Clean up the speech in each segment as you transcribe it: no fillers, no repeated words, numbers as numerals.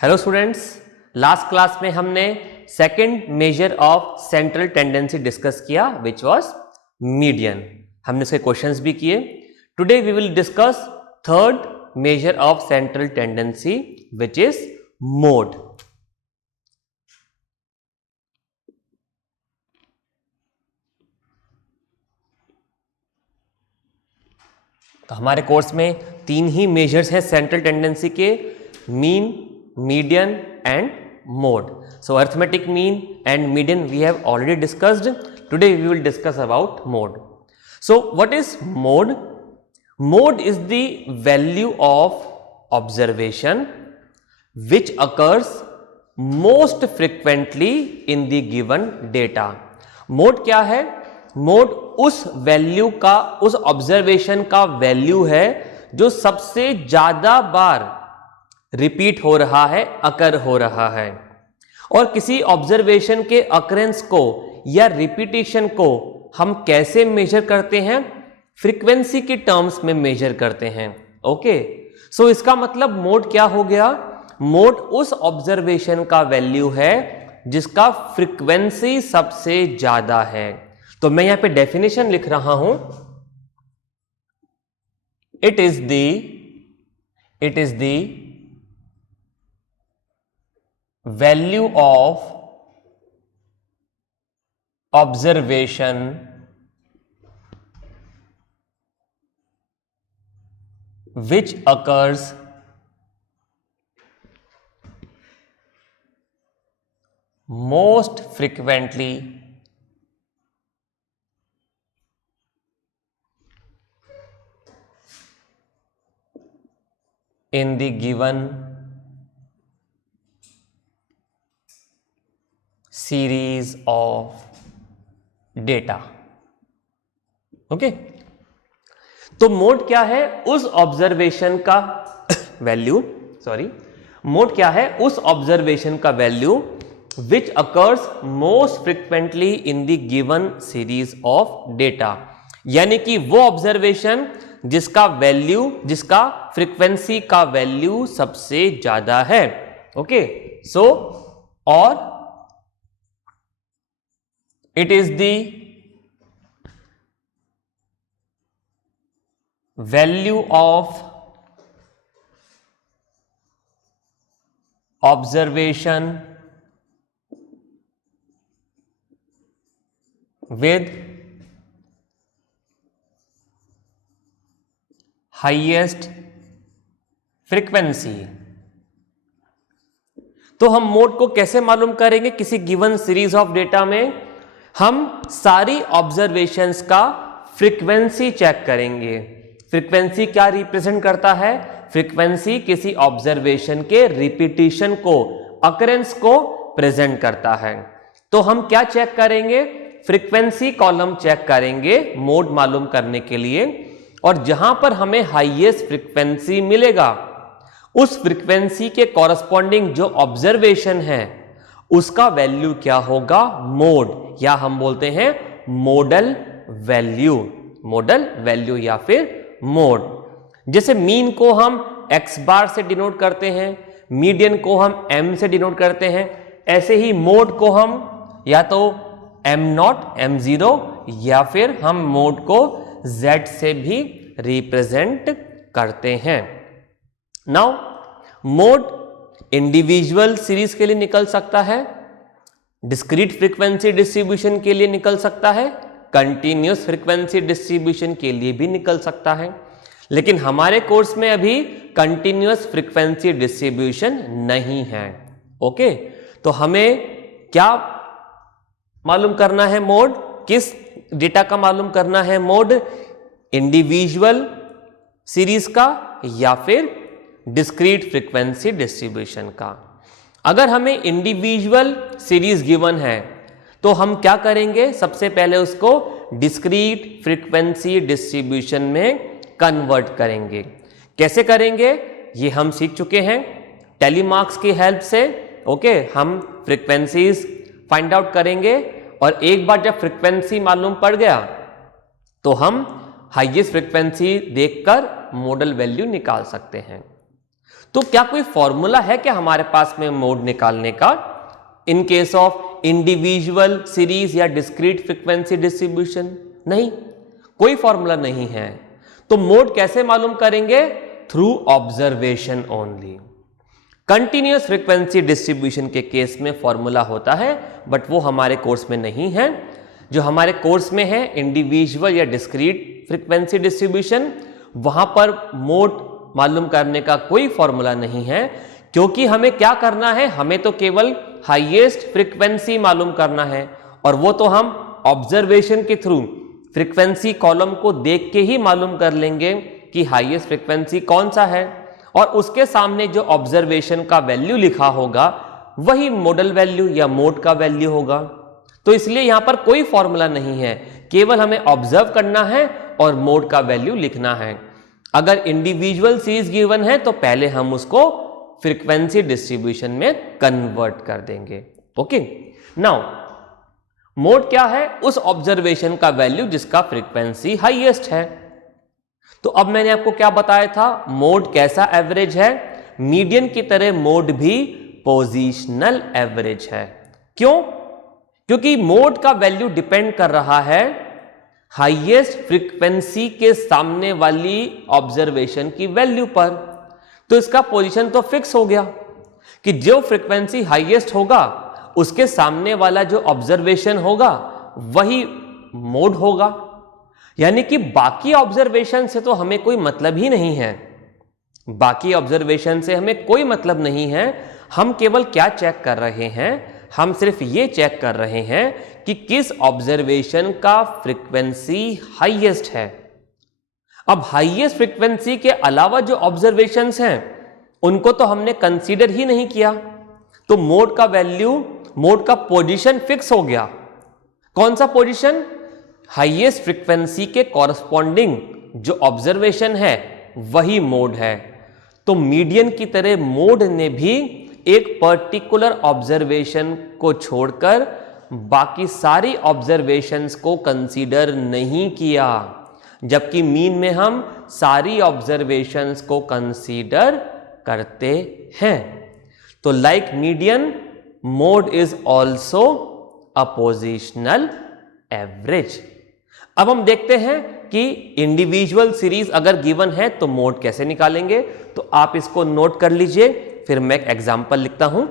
Hello students, last class में हमने second measure of central tendency discuss किया which was median. हमने इसके क्वेश्चंस भी किए। Today we will discuss third measure of central tendency which is mode. तो हमारे कोर्स में तीन ही मेजर्स हैं सेंट्रल टेंडेंसी के, mean, median and mode. So arithmetic mean and median we have already discussed. Today we will discuss about mode. So what is mode? Mode is the value of observation which occurs most frequently in the given data. Mode क्या है? Mode उस value का, उस observation का value है जो सबसे ज्यादा बार रिपीट हो रहा है, अकर हो रहा है। और किसी ऑब्जर्वेशन के अकरेंस को या रिपीटिशन को हम कैसे मेजर करते हैं? फ्रीक्वेंसी के टर्म्स में मेजर करते हैं। ओके, सो इसका मतलब मोड क्या हो गया? मोड उस ऑब्जर्वेशन का वैल्यू है जिसका फ्रीक्वेंसी सबसे ज्यादा है। तो मैं यहां पे डेफिनेशन लिख रहा हूं, it is the value of observation which occurs most frequently in the given series of data. Okay, तो मोड क्या है? उस ऑब्जर्वेशन का वैल्यू, मोड क्या है? उस ऑब्जर्वेशन का value which occurs most frequently in the given series of data. यानी कि वो ऑब्जर्वेशन जिसका वैल्यू, जिसका फ्रीक्वेंसी का वैल्यू सबसे ज्यादा है। ओके, सो और it is the value of observation with highest frequency। तो हम मोड को कैसे मालूम करेंगे? किसी गिवन सीरीज ऑफ डेटा में हम सारी ऑब्जर्वेशंस का फ्रीक्वेंसी चेक करेंगे। फ्रीक्वेंसी क्या रिप्रेजेंट करता है? फ्रीक्वेंसी किसी ऑब्जर्वेशन के रिपीटिशन को, अकरेंस को प्रेजेंट करता है। तो हम क्या चेक करेंगे? फ्रीक्वेंसी कॉलम चेक करेंगे मोड मालूम करने के लिए। और जहां पर हमें हाईएस्ट फ्रीक्वेंसी मिलेगा, उस फ्रीक्वेंसी के कॉरस्पॉन्डिंग जो ऑब्जर्वेशन है उसका वैल्यू क्या होगा? मोड, या हम बोलते हैं मोडल वैल्यू। मोडल वैल्यू या फिर मोड। जैसे मीन को हम x बार से डिनोट करते हैं, मीडियन को हम m से डिनोट करते हैं, ऐसे ही मोड को हम या तो m0, m0 या फिर हम मोड को z से भी रिप्रेजेंट करते हैं। नाउ मोड इंडिविजुअल सीरीज के लिए निकल सकता है, डिस्क्रीट फ्रीक्वेंसी डिस्ट्रीब्यूशन के लिए निकल सकता है, कंटिन्यूअस फ्रीक्वेंसी डिस्ट्रीब्यूशन के लिए भी निकल सकता है। लेकिन हमारे कोर्स में अभी कंटिन्यूअस फ्रीक्वेंसी डिस्ट्रीब्यूशन नहीं है। ओके, तो हमें क्या मालूम करना है? मोड किस डेटा का मालूम करना है? मोड इंडिविजुअल सीरीज का या फिर डिस्क्रीट फ्रीक्वेंसी डिस्ट्रीब्यूशन का। अगर हमें इंडिविजुअल सीरीज गिवन है तो हम क्या करेंगे? सबसे पहले उसको डिस्क्रीट फ्रीक्वेंसी डिस्ट्रीब्यूशन में कन्वर्ट करेंगे। कैसे करेंगे? ये हम सीख चुके हैं टेलीमार्क्स की हेल्प से। ओके, हम फ्रीक्वेंसीज फाइंड आउट करेंगे और एक बार जब फ्रीक्वेंसी मालूम पड़ गया तो हम हाईएस्ट फ्रीक्वेंसी देखकर मॉडल वैल्यू निकाल सकते हैं। तो क्या कोई फॉर्मूला है क्या हमारे पास में मोड निकालने का in case of individual series या डिस्क्रीट फ्रीक्वेंसी डिस्ट्रीब्यूशन? नहीं, कोई फॉर्मूला नहीं है। तो मोड कैसे मालूम करेंगे? Through observation only. Continuous frequency distribution के केस में फॉर्मूला होता है, बट वो हमारे कोर्स में नहीं है। जो हमारे कोर्स में है इंडिविजुअल या डिस्क्रीट फ्रीक्वेंसी डिस्ट्रीब्यूशन, वहां पर मोड मालूम करने का कोई फॉर्मूला नहीं है, क्योंकि हमें क्या करना है, हमें तो केवल हाईएस्ट फ्रीक्वेंसी मालूम करना है, और वो तो हम ऑब्जर्वेशन के थ्रू फ्रीक्वेंसी कॉलम को देख के ही मालूम कर लेंगे कि हाईएस्ट फ्रीक्वेंसी कौन सा है, और उसके सामने जो ऑब्जर्वेशन का वैल्यू लिखा होगा वही मॉडल वैल्यू या मोड का वैल्यू होगा। तो इसलिए यहां पर कोई फॉर्मूला नहीं है, केवल हमें ऑब्जर्व करना है और मोड का वैल्यू लिखना है। अगर इंडिविजुअल सीरीज गिवन है तो पहले हम उसको फ्रीक्वेंसी डिस्ट्रीब्यूशन में कन्वर्ट कर देंगे। ओके, नाउ मोड क्या है? उस ऑब्जर्वेशन का वैल्यू जिसका फ्रीक्वेंसी हाईएस्ट है। तो अब मैंने आपको क्या बताया था, मोड कैसा एवरेज है? मीडियन की तरह मोड भी पोजीशनल एवरेज है। क्यों? क्योंकि मोड का वैल्यू डिपेंड कर रहा है हाईएस्ट फ्रीक्वेंसी के सामने वाली ऑब्जर्वेशन की वैल्यू पर। तो इसका पोजीशन तो फिक्स हो गया कि जो फ्रीक्वेंसी हाईएस्ट होगा उसके सामने वाला जो ऑब्जर्वेशन होगा वही मोड होगा। यानी कि बाकी ऑब्जर्वेशन से तो हमें कोई मतलब ही नहीं है, बाकी ऑब्जर्वेशन से हमें कोई मतलब नहीं है। हम केवल क्या चेक कर रहे हैं? हम सिर्फ ये चेक कर रहे हैं कि किस ऑब्जर्वेशन का फ्रीक्वेंसी हाईएस्ट है। अब हाईएस्ट फ्रीक्वेंसी के अलावा जो ऑब्जर्वेशंस हैं उनको तो हमने कंसीडर ही नहीं किया, तो मोड का वैल्यू, मोड का पोजीशन फिक्स हो गया। कौन सा पोजीशन? हाईएस्ट फ्रीक्वेंसी के कॉरस्पॉन्डिंग जो ऑब्जर्वेशन है वही मोड है। तो मीडियन की तरह मोड ने भी एक पर्टिकुलर ऑब्जर्वेशन को छोड़कर बाकी सारी ऑब्जर्वेशंस को कंसीडर नहीं किया, जबकि मीन में हम सारी ऑब्जर्वेशंस को कंसीडर करते हैं। तो like median, mode is also a positional average. अब हम देखते हैं कि इंडिविजुअल सीरीज अगर गिवन है तो मोड कैसे निकालेंगे। तो आप इसको नोट कर लीजिए, फिर मैं एक एग्जांपल लिखता हूं।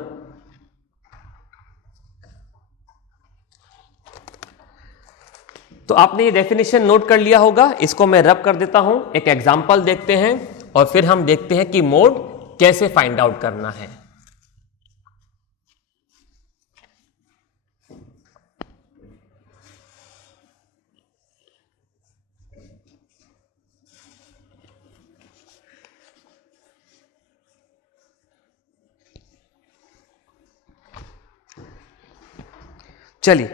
तो आपने ये डेफिनेशन नोट कर लिया होगा, इसको मैं रब कर देता हूं। एक एग्जांपल देखते हैं और फिर हम देखते हैं कि मोड कैसे फाइंड आउट करना है। चलिए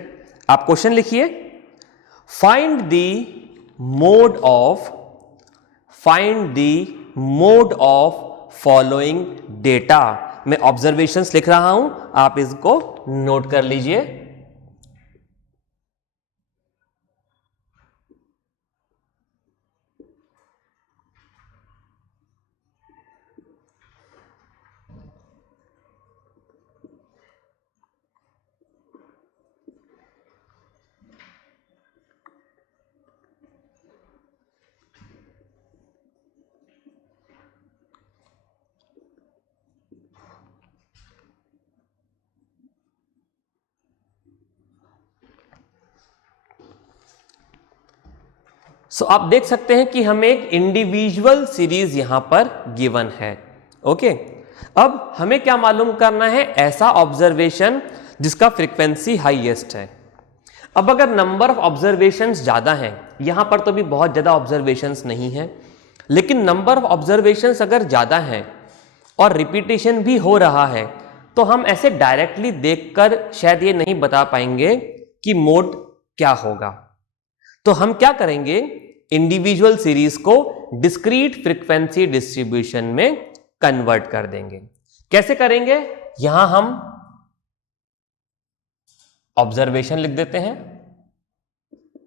आप क्वेश्चन लिखिए, find the mode of following data. मैं ऑब्जर्वेशंस लिख रहा हूं, आप इसको नोट कर लीजिए। सो आप देख सकते हैं कि हमें एक इंडिविजुअल सीरीज यहां पर गिवन है। ओके, अब हमें क्या मालूम करना है? ऐसा ऑब्जर्वेशन जिसका फ्रीक्वेंसी हाईएस्ट है। अब अगर नंबर ऑफ ऑब्जर्वेशंस ज्यादा हैं, यहां पर तो भी बहुत ज्यादा ऑब्जर्वेशंस नहीं है, लेकिन नंबर ऑफ ऑब्जर्वेशंस अगर ज्यादा हैं और रिपीटेशन भी हो रहा है, तो हम ऐसे डायरेक्टली देखकर शायद ये नहीं बता पाएंगे कि मोड क्या होगा। तो हम क्या करेंगे? इंडिविजुअल सीरीज को डिस्क्रीट फ्रीक्वेंसी डिस्ट्रीब्यूशन में कन्वर्ट कर देंगे। कैसे करेंगे? यहां हम ऑब्जर्वेशन लिख देते हैं,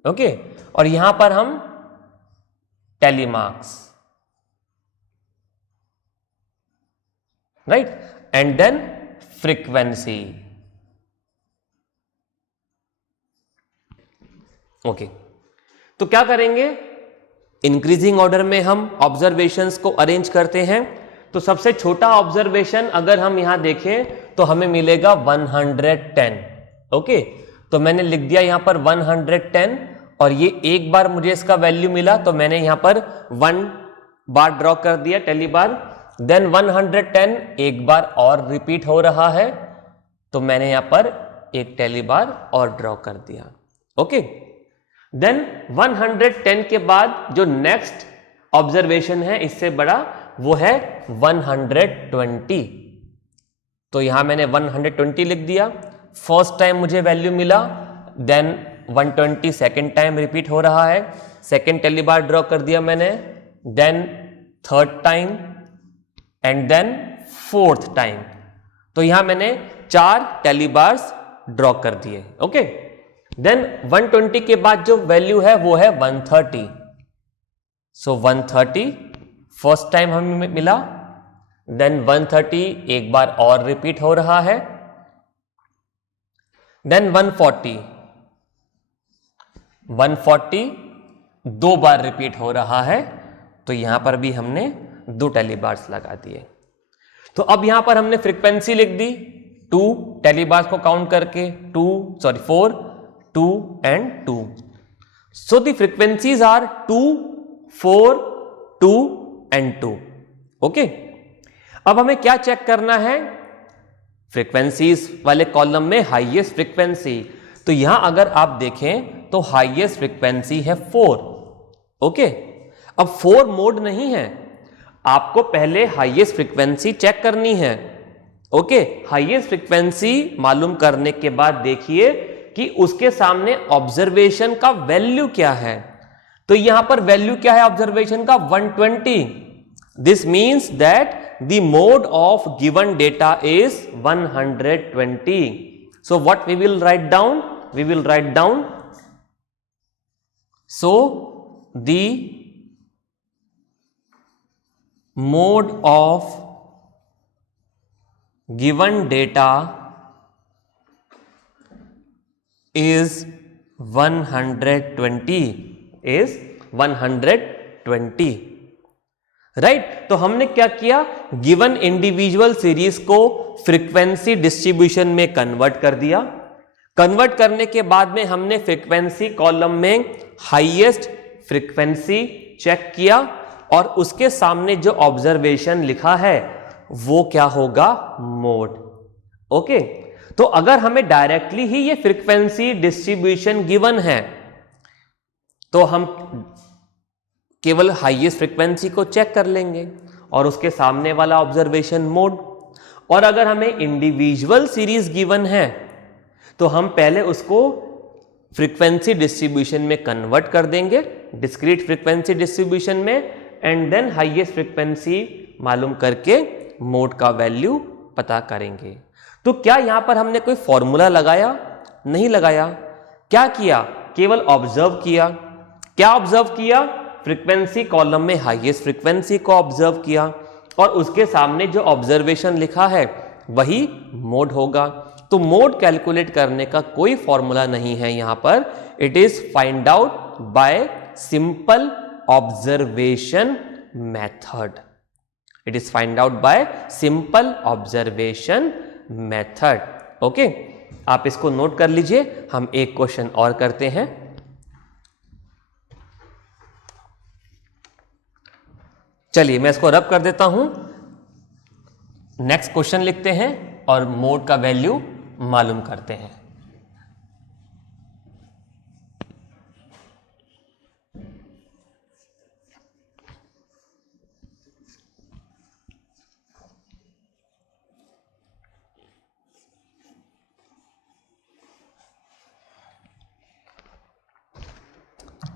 ओके, और यहां पर हम tally marks. Right, and then frequency. Okay, तो क्या करेंगे, इंक्रीजिंग ऑर्डर में हम ऑब्जर्वेशंस को अरेंज करते हैं। तो सबसे छोटा ऑब्जर्वेशन अगर हम यहां देखें तो हमें मिलेगा 110। ओके, तो मैंने लिख दिया यहां पर 110, और ये एक बार मुझे इसका वैल्यू मिला तो मैंने यहां पर 1 बार ड्रॉ कर दिया, टेली बार। देन 110 एक बार और रिपीट हो रहा है तो मैंने यहां पर एक टेली बार और ड्रॉ कर दिया। ओके, देन 110 के बाद जो नेक्स्ट ऑब्जर्वेशन है इससे बड़ा, वो है 120। तो यहां मैंने 120 लिख दिया, फर्स्ट टाइम मुझे वैल्यू मिला, देन 120 सेकेंड टाइम रिपीट हो रहा है, सेकेंड टेली बार ड्रॉ कर दिया मैंने, then third time and then fourth time. तो यहां मैंने 4 टेली बार्स ड्रॉ कर दिए। ओके, देन 120 के बाद जो वैल्यू है वो है 130। सो 130 फर्स्ट टाइम हमें मिला, देन 130 एक बार और रिपीट हो रहा है, देन 140 दो बार रिपीट हो रहा है, तो यहां पर भी हमने 2 टेली बार्स लगा दिए। तो अब यहां पर हमने फ्रीक्वेंसी लिख दी 2 टेली बार्स को काउंट करके, 4, 2 and 2. So the frequencies are 2, 4, 2 and 2. Okay, अब हमें क्या चेक करना है, फ्रीक्वेंसीज वाले कॉलम में हाईएस्ट फ्रीक्वेंसी। तो यहां अगर आप देखें तो हाईएस्ट फ्रीक्वेंसी है 4। ओके, अब 4 मोड नहीं है, आपको पहले हाईएस्ट फ्रीक्वेंसी चेक करनी है। ओके, हाईएस्ट फ्रीक्वेंसी मालूम करने के बाद देखिए कि उसके सामने ऑब्जर्वेशन का वैल्यू क्या है। तो यहां पर वैल्यू क्या है ऑब्जर्वेशन का, 120। This means that the mode of given data is 120। So what we will write down, we will write down, so the mode of given data is 120, is 120, right. तो हमने क्या किया, गिवन इंडिविजुअल सीरीज को frequency distribution में convert कर दिया। Convert करने के बाद में हमने फ्रीक्वेंसी कॉलम में हाईएस्ट फ्रीक्वेंसी चेक किया, और उसके सामने जो ऑब्जर्वेशन लिखा है वो क्या होगा, मोड। ओके, तो अगर हमें डायरेक्टली ही ये फ्रीक्वेंसी डिस्ट्रीब्यूशन गिवन है तो हम केवल हाईएस्ट फ्रीक्वेंसी को चेक कर लेंगे और उसके सामने वाला ऑब्जर्वेशन मोड। और अगर हमें इंडिविजुअल सीरीज गिवन है तो हम पहले उसको फ्रीक्वेंसी डिस्ट्रीब्यूशन में कन्वर्ट कर देंगे, डिस्क्रीट फ्रीक्वेंसी डिस्ट्रीब्यूशन में, एंड देन हाईएस्ट फ्रीक्वेंसी मालूम करके मोड का वैल्यू पता करेंगे। तो क्या यहां पर हमने कोई फॉर्मूला लगाया, नहीं लगाया। क्या किया, केवल ऑब्जर्व किया। क्या ऑब्जर्व किया, फ्रीक्वेंसी कॉलम में हाईएस्ट फ्रीक्वेंसी को ऑब्जर्व किया, और उसके सामने जो ऑब्जर्वेशन लिखा है वही मोड होगा। तो मोड कैलकुलेट करने का कोई फॉर्मूला नहीं है यहां पर, it is find out by simple observation method. It is find out by simple observation method. Okay, आप इसको नोट कर लीजिए। हम एक क्वेश्चन और करते हैं। चलिए मैं इसको रब कर देता हूं, नेक्स्ट क्वेश्चन लिखते हैं और मोड का वैल्यू मालूम करते हैं।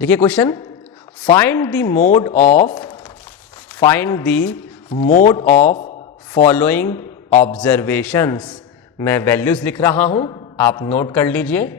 देखिए question, find the mode of following observations. मैं वैल्यूज लिख रहा हूं, आप नोट कर लीजिए।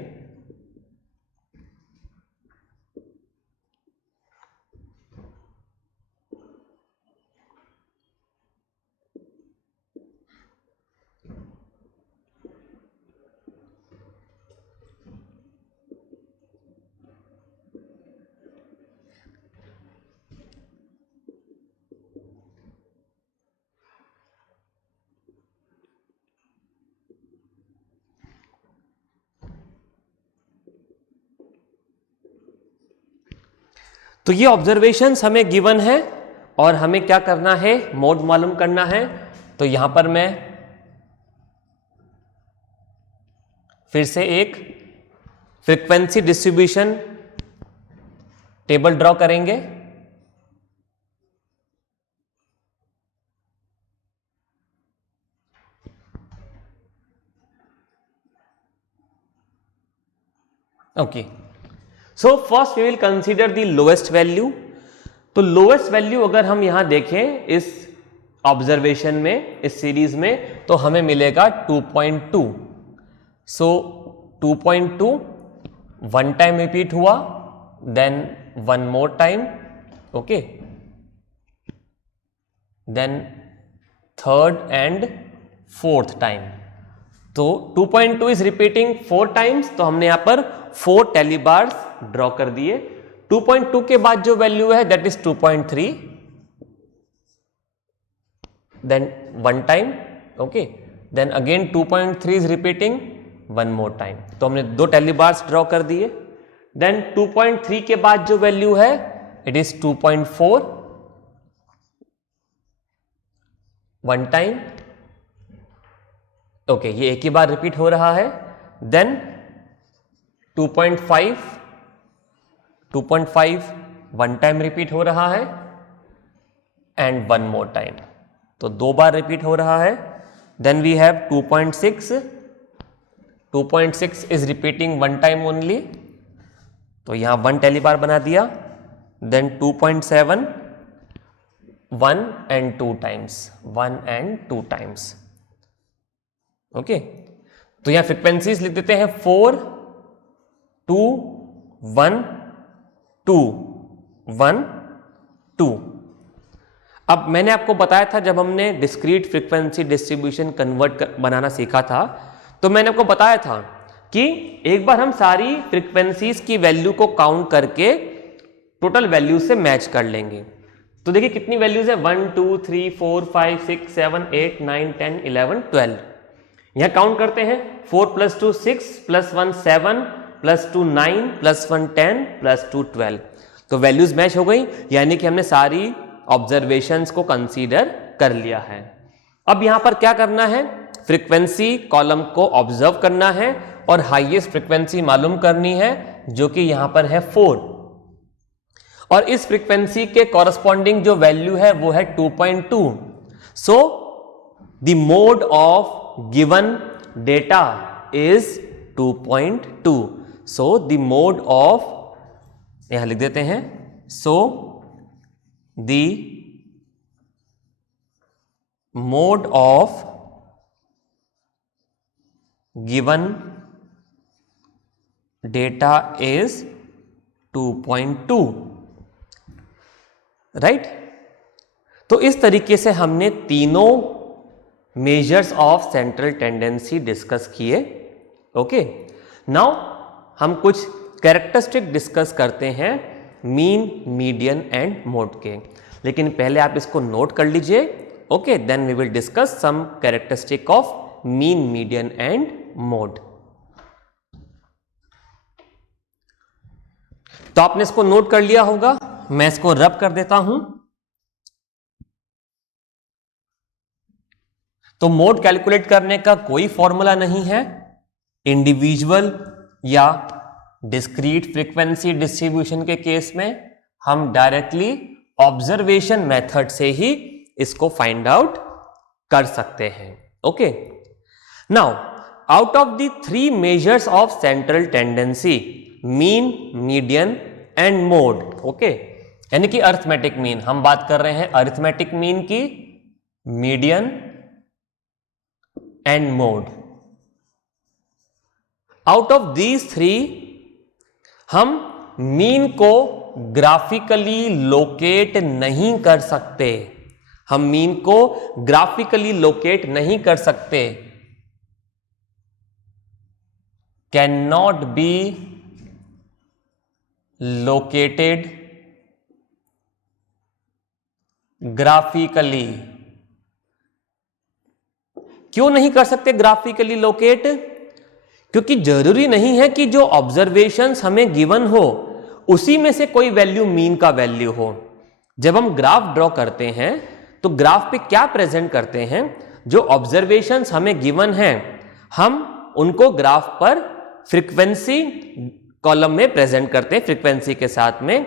तो ये ऑब्जर्वेशंस हमें गिवन है और हमें क्या करना है, मोड मालूम करना है। तो यहां पर मैं फिर से एक फ्रीक्वेंसी डिस्ट्रीब्यूशन टेबल ड्रॉ करेंगे। Okay, so first we will consider the lowest value. तो लोएस्ट वैल्यू अगर हम यहां देखें इस ऑब्जर्वेशन में, इस सीरीज में, तो हमें मिलेगा 2.2। सो 2.2 वन टाइम रिपीट हुआ, then one more time, okay, then third and fourth time. तो 2.2 इज रिपीटिंग 4 टाइम्स, तो हमने यहां पर 4 टेली बार्स ड्रॉ कर दिए। 2.2 के बाद जो वैल्यू है that is 2.3, then one time, okay, then again 2.3 is repeating one more time. तो हमने 2 टेली बार्स ड्रॉ कर दिए। देन 2.3 के बाद जो वैल्यू है it is 2.4, one time, okay, ये एक ही बार रिपीट हो रहा है। देन 2.5 वन टाइम रिपीट हो रहा है एंड वन मोर टाइम, तो 2 बार रिपीट हो रहा है। Then we have 2.6 is repeating one time only, तो यहां 1 टेली बार बना दिया। Then 2.7 1 and 2 times, 1 and 2 times, okay. तो यहां फ्रीक्वेंसीज लिख देते हैं 4 2 1 2 1 2। अब मैंने आपको बताया था जब हमने डिस्क्रीट फ्रीक्वेंसी डिस्ट्रीब्यूशन कन्वर्ट बनाना सीखा था, तो मैंने आपको बताया था कि एक बार हम सारी फ्रीक्वेंसीज की वैल्यू को काउंट करके टोटल वैल्यू से मैच कर लेंगे। तो देखिए कितनी वैल्यूज है, 1 2 3 4 5 6 7 8 9 10 11 12। यहां काउंट करते हैं, 4 + 2 6 + 1 7 + 2 9 + 1 10 + 2 12। तो वैल्यूज मैच हो गई, यानी कि हमने सारी ऑब्जर्वेशंस को कंसीडर कर लिया है। अब यहां पर क्या करना है, फ्रीक्वेंसी कॉलम को ऑब्जर्व करना है और हाईएस्ट फ्रीक्वेंसी मालूम करनी है जो कि यहां पर है 4, और इस फ्रीक्वेंसी के कॉरस्पॉन्डिंग जो वैल्यू है वो है 2.2। सो the mode of given data is 2.2। So the mode of, यहां लिख देते हैं, सो the mode of given data is 2.2, right. तो इस तरीके से हमने तीनों measures of central tendency discuss किए, ओके। नाउ हम कुछ कैरेक्टरिस्टिक डिस्कस करते हैं मीन, मीडियन एंड मोड के, लेकिन पहले आप इसको नोट कर लीजिए, okay. Then we will discuss some characteristic of mean, median and mode. तो आपने इसको नोट कर लिया होगा, मैं इसको रब कर देता हूं। तो मोड कैलकुलेट करने का कोई फॉर्मूला नहीं है, इंडिविजुअल या डिस्क्रीट फ्रीक्वेंसी डिस्ट्रीब्यूशन के केस में हम डायरेक्टली ऑब्जर्वेशन मेथड से ही इसको फाइंड आउट कर सकते हैं, okay. Now out of the 3 measures of central tendency, mean, median and mode, okay, यानी कि अरिथमेटिक मीन, हम बात कर रहे हैं अरिथमेटिक मीन की, median and mode. Out of these 3 हम मीन को ग्राफिकली लोकेट नहीं कर सकते, हम मीन को ग्राफिकली लोकेट नहीं कर सकते, can not be located graphically. क्यों नहीं कर सकते ग्राफिकली लोकेट? क्योंकि जरूरी नहीं है कि जो ऑब्जर्वेशंस हमें गिवन हो उसी में से कोई वैल्यू मीन का वैल्यू हो। जब हम ग्राफ ड्रॉ करते हैं तो ग्राफ पे क्या प्रेजेंट करते हैं, जो ऑब्जर्वेशंस हमें गिवन हैं हम उनको ग्राफ पर फ्रीक्वेंसी कॉलम में प्रेजेंट करते हैं फ्रीक्वेंसी के साथ में।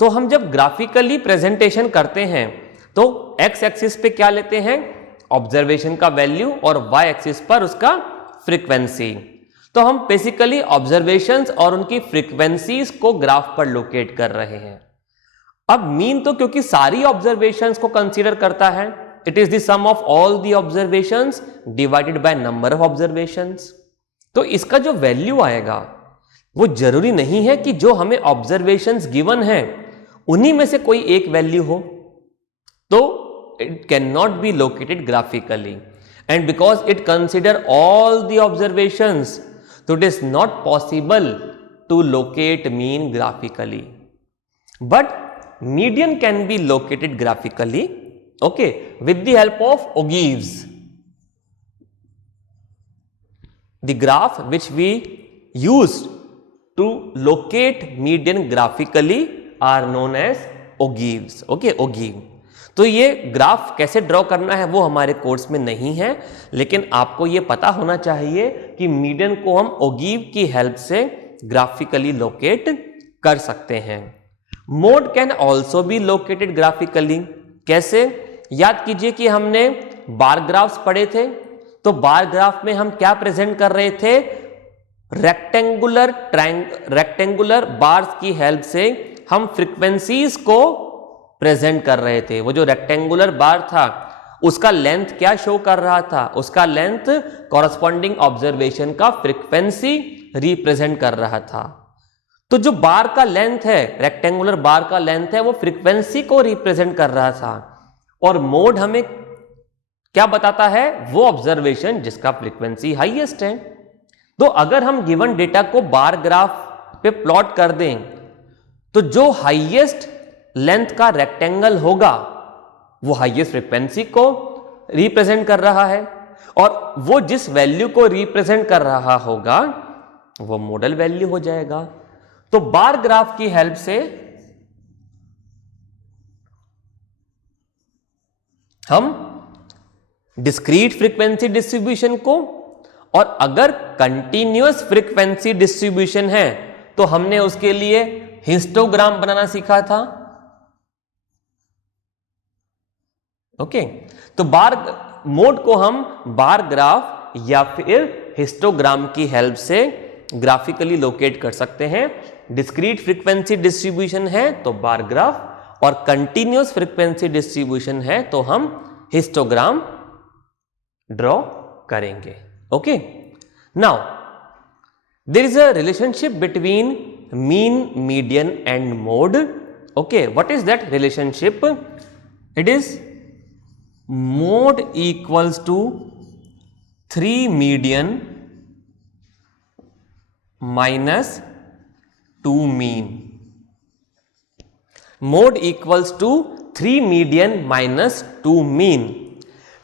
तो हम जब ग्राफिकली प्रेजेंटेशन करते हैं तो एक्स एक्सिस पे क्या लेते हैं, ऑब्जर्वेशन का वैल्यू, और वाई एक्सिस पर उसका फ्रीक्वेंसी। तो हम बेसिकली ऑब्जर्वेशंस और उनकी फ्रीक्वेंसीज को ग्राफ पर लोकेट कर रहे हैं। अब मीन तो क्योंकि सारी ऑब्जर्वेशंस को कंसीडर करता है, it is the sum of all the observations divided by number of observations. तो इसका जो वैल्यू आएगा वो जरूरी नहीं है कि जो हमें ऑब्जर्वेशंस गिवन है उन्हीं में से कोई एक वैल्यू हो, तो it can not be located graphically, and because it consider all the observations, so it is not possible to locate mean graphically, but median can be located graphically, okay, with the help of ogives. The graph which we used to locate median graphically are known as ogives, okay, ogive. तो ये graph कैसे draw करना है वो हमारे course में नहीं है, लेकिन आपको ये पता होना चाहिए कि मीडियन को हम ओगीव की हेल्प से ग्राफिकली लोकेट कर सकते हैं। Mode can also be located graphically. कैसे? याद कीजिए कि हमने बार ग्राफ्स पढ़े थे, तो बार ग्राफ में हम क्या प्रेजेंट कर रहे थे, रेक्टेंगुलर बार्स की हेल्प से हम फ्रीक्वेंसीज को प्रेजेंट कर रहे थे। वो जो रेक्टेंगुलर बार था उसका लेंथ क्या शो कर रहा था, उसका लेंथ कॉरस्पॉन्डिंग ऑब्जर्वेशन का फ्रीक्वेंसी रिप्रेजेंट कर रहा था। तो जो बार का लेंथ है, रेक्टेंगुलर बार का लेंथ है, वो फ्रीक्वेंसी को रिप्रेजेंट कर रहा था। और मोड हमें क्या बताता है, वो ऑब्जर्वेशन जिसका फ्रीक्वेंसी हाईएस्ट है। तो अगर हम गिवन डेटा को बार ग्राफ पे प्लॉट कर दें तो जो हाईएस्ट लेंथ का रेक्टेंगल होगा वो हाईएस्ट फ्रीक्वेंसी को रिप्रेजेंट कर रहा है, और वो जिस वैल्यू को रिप्रेजेंट कर रहा होगा वो मॉडल वैल्यू हो जाएगा। तो बार ग्राफ की हेल्प से हम डिस्क्रीट फ्रीक्वेंसी डिस्ट्रीब्यूशन को, और अगर कंटिन्यूअस फ्रीक्वेंसी डिस्ट्रीब्यूशन है तो हमने उसके लिए हिस्टोग्राम बनाना सीखा था। ओके, तो बार मोड को हम बार ग्राफ या फिर हिस्टोग्राम की हेल्प से ग्राफिकली लोकेट कर सकते हैं। डिस्क्रीट फ्रीक्वेंसी डिस्ट्रीब्यूशन है तो बार ग्राफ, और कंटिन्यूअस फ्रीक्वेंसी डिस्ट्रीब्यूशन है तो हम हिस्टोग्राम ड्रॉ करेंगे। Okay, now there is a relationship between mean, median and mode. Okay, what is that relationship? It is mode equals to 3 median minus 2 mean. Mode equals to 3 median minus 2 mean.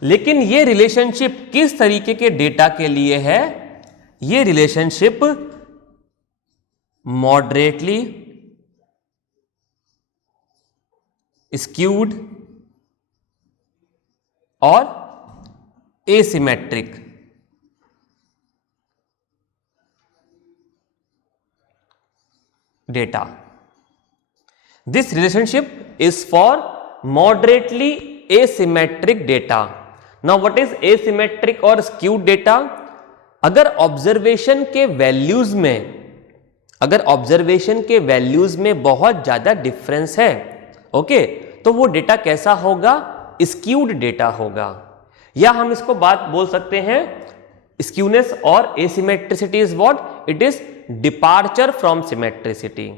लेकिन ये relationship किस तरीके के data के लिए है? ये relationship moderately skewed और asymmetric data. This relationship is for moderately asymmetric data. Now what is asymmetric और स्क्यूड डेटा? अगर ऑब्जर्वेशन के वैल्यूज में बहुत ज्यादा डिफरेंस है, ओके, तो वो डेटा कैसा होगा? स्क्यूड डेटा होगा। या हम इसको बात बोल सकते हैं, स्क्यूनेस और asymmetricity is what? It is departure from symmetricity.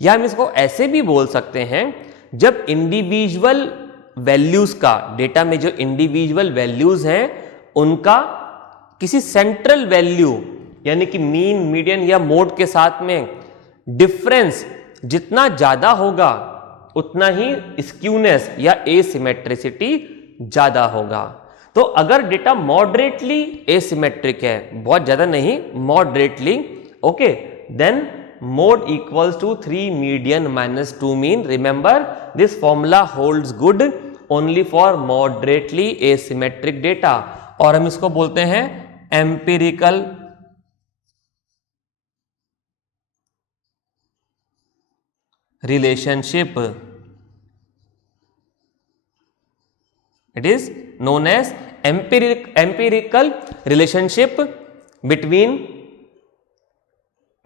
या हम इसको ऐसे भी बोल सकते हैं, जब इंडिविजुअल वैल्यूज का, डेटा में जो इंडिविजुअल वैल्यूज हैं उनका किसी सेंट्रल वैल्यू यानी कि मीन, मीडियन या मोड के साथ में डिफरेंस जितना ज्यादा होगा उतना ही स्क्यूनेस या एसिमेट्रिसिटी ज्यादा होगा। तो अगर डेटा मॉडरेटली एसिमेट्रिक है, बहुत ज्यादा नहीं, moderately, okay, then mode equals to 3 median minus 2 mean. Remember, this formula holds good only for moderately asymmetric data, और हम इसको बोलते हैं empirical relationship. It is known as empirical relationship between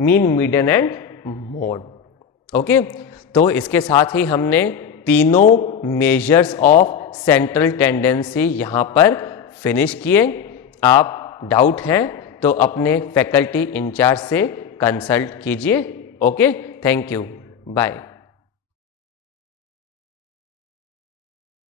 mean, median and mode. Okay, तो इसके साथ ही हमने तीनों मेजर्स ऑफ सेंट्रल टेंडेंसी यहां पर फिनिश किए. आप डाउट हैं तो अपने फैकल्टी इंचार्ज से कंसल्ट कीजिए. Okay, thank you, bye.